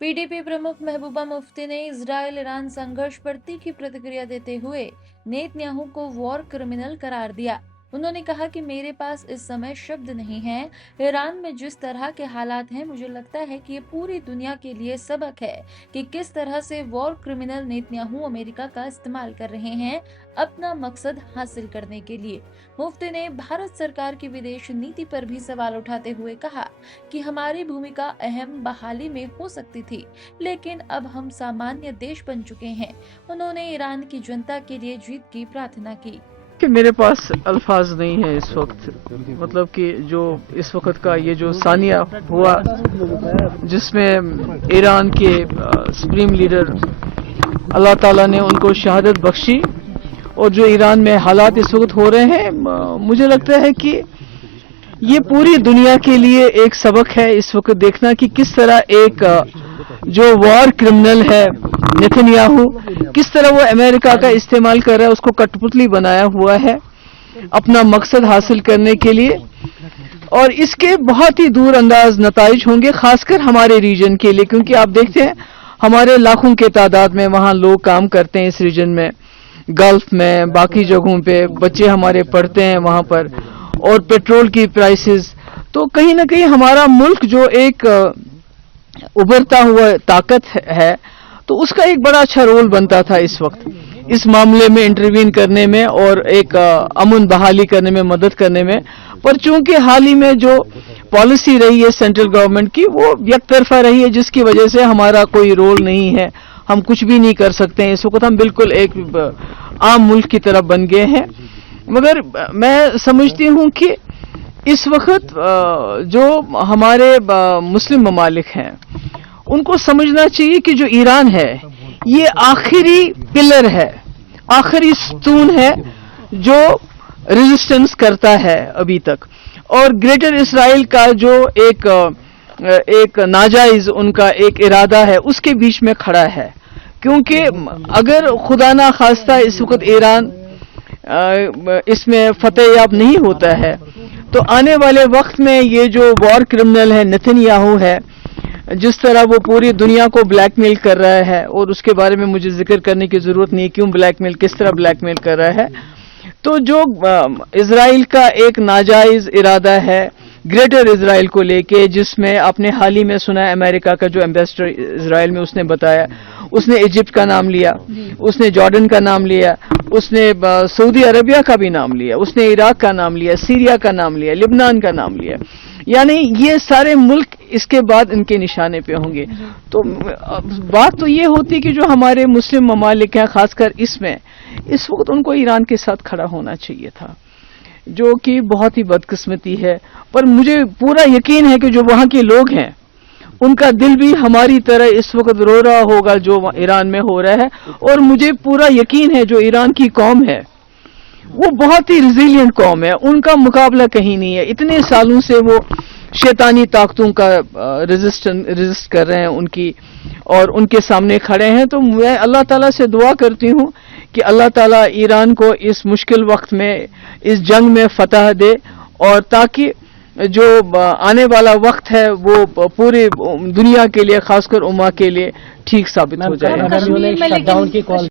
PDP प्रमुख महबूबा मुफ्ती ने Israel Iran संघर्ष पर तीखी प्रतिक्रिया देते हुए नेतन्याहू को वॉर क्रिमिनल करार दिया। उन्होंने कहा कि मेरे पास इस समय शब्द नहीं है। ईरान में जिस तरह के हालात हैं, मुझे लगता है कि ये पूरी दुनिया के लिए सबक है कि किस तरह से वॉर क्रिमिनल नेतन्याहू अमेरिका का इस्तेमाल कर रहे हैं अपना मकसद हासिल करने के लिए। मुफ्ती ने भारत सरकार की विदेश नीति पर भी सवाल उठाते हुए कहा कि हमारी भूमिका अहम बहाली में हो सकती थी, लेकिन अब हम सामान्य देश बन चुके हैं। उन्होंने ईरान की जनता के लिए जीत की प्रार्थना की। कि मेरे पास अल्फाज नहीं है इस वक्त, मतलब कि जो इस वक्त का ये जो सानिया हुआ जिसमें ईरान के सुप्रीम लीडर अल्लाह ताला ने उनको शहादत बख्शी और जो ईरान में हालात इस वक्त हो रहे हैं, मुझे लगता है कि ये पूरी दुनिया के लिए एक सबक है इस वक्त देखना कि किस तरह एक जो वॉर क्रिमिनल है नेतन्याहू किस तरह वो अमेरिका का इस्तेमाल कर रहा है, उसको कठपुतली बनाया हुआ है अपना मकसद हासिल करने के लिए। और इसके बहुत ही दूर अंदाज नताइज होंगे खासकर हमारे रीजन के लिए, क्योंकि आप देखते हैं हमारे लाखों के तादाद में वहां लोग काम करते हैं इस रीजन में, गल्फ में, बाकी जगहों पे बच्चे हमारे पढ़ते हैं वहां पर, और पेट्रोल की प्राइसेस, तो कहीं ना कहीं हमारा मुल्क जो एक उभरता हुआ ताकत है, तो उसका एक बड़ा अच्छा रोल बनता था इस वक्त इस मामले में इंटरवीन करने में और एक अमन बहाली करने में, मदद करने में। पर चूंकि हाल ही में जो पॉलिसी रही है सेंट्रल गवर्नमेंट की, वो एकतरफा रही है, जिसकी वजह से हमारा कोई रोल नहीं है, हम कुछ भी नहीं कर सकते हैं। इस वक्त हम बिल्कुल एक आम मुल्क की तरफ बन गए हैं। मगर मैं समझती हूं कि इस वक्त जो हमारे मुस्लिम ममालिक हैं उनको समझना चाहिए कि जो ईरान है ये आखिरी पिलर है, आखिरी स्तून है जो रेजिस्टेंस करता है अभी तक, और ग्रेटर इस्राइल का जो एक नाजायज उनका एक इरादा है उसके बीच में खड़ा है। क्योंकि अगर खुदा ना खास्ता इस वक्त ईरान इसमें फतेह याब नहीं होता है, तो आने वाले वक्त में ये जो वॉर क्रिमिनल है नेतन्याहू है, जिस तरह वो पूरी दुनिया को ब्लैकमेल कर रहा है, और उसके बारे में मुझे जिक्र करने की जरूरत नहीं क्यों ब्लैकमेल, किस तरह ब्लैकमेल कर रहा है, तो जो इजराइल का एक नाजायज इरादा है ग्रेटर इजराइल को लेके, जिसमें आपने हाल ही में सुना है अमेरिका का जो एम्बेसडर इजराइल में उसने बताया, उसने इजिप्ट का नाम लिया, उसने जॉर्डन का नाम लिया, उसने सऊदी अरबिया का भी नाम लिया, उसने इराक का नाम लिया, सीरिया का नाम लिया, लिबनान का नाम लिया, यानी ये सारे मुल्क इसके बाद इनके निशाने पे होंगे। तो बात तो ये होती कि जो हमारे मुस्लिम ममालिक हैं खासकर इसमें, इस वक्त उनको ईरान के साथ खड़ा होना चाहिए था, जो कि बहुत ही बदकिस्मती है। पर मुझे पूरा यकीन है कि जो वहां के लोग हैं उनका दिल भी हमारी तरह इस वक्त रो रहा होगा जो ईरान में हो रहा है, और मुझे पूरा यकीन है जो ईरान की कौम है वो बहुत ही रिजिलियंट कौम है, उनका मुकाबला कहीं नहीं है। इतने सालों से वो शैतानी ताकतों का रेजिस्ट कर रहे हैं उनकी, और उनके सामने खड़े हैं। तो मैं अल्लाह ताला से दुआ करती हूँ कि अल्लाह ताला ईरान को इस मुश्किल वक्त में इस जंग में फतह दे, और ताकि जो आने वाला वक्त है वो पूरी दुनिया के लिए खासकर उम्मा के लिए ठीक साबित हो जाए।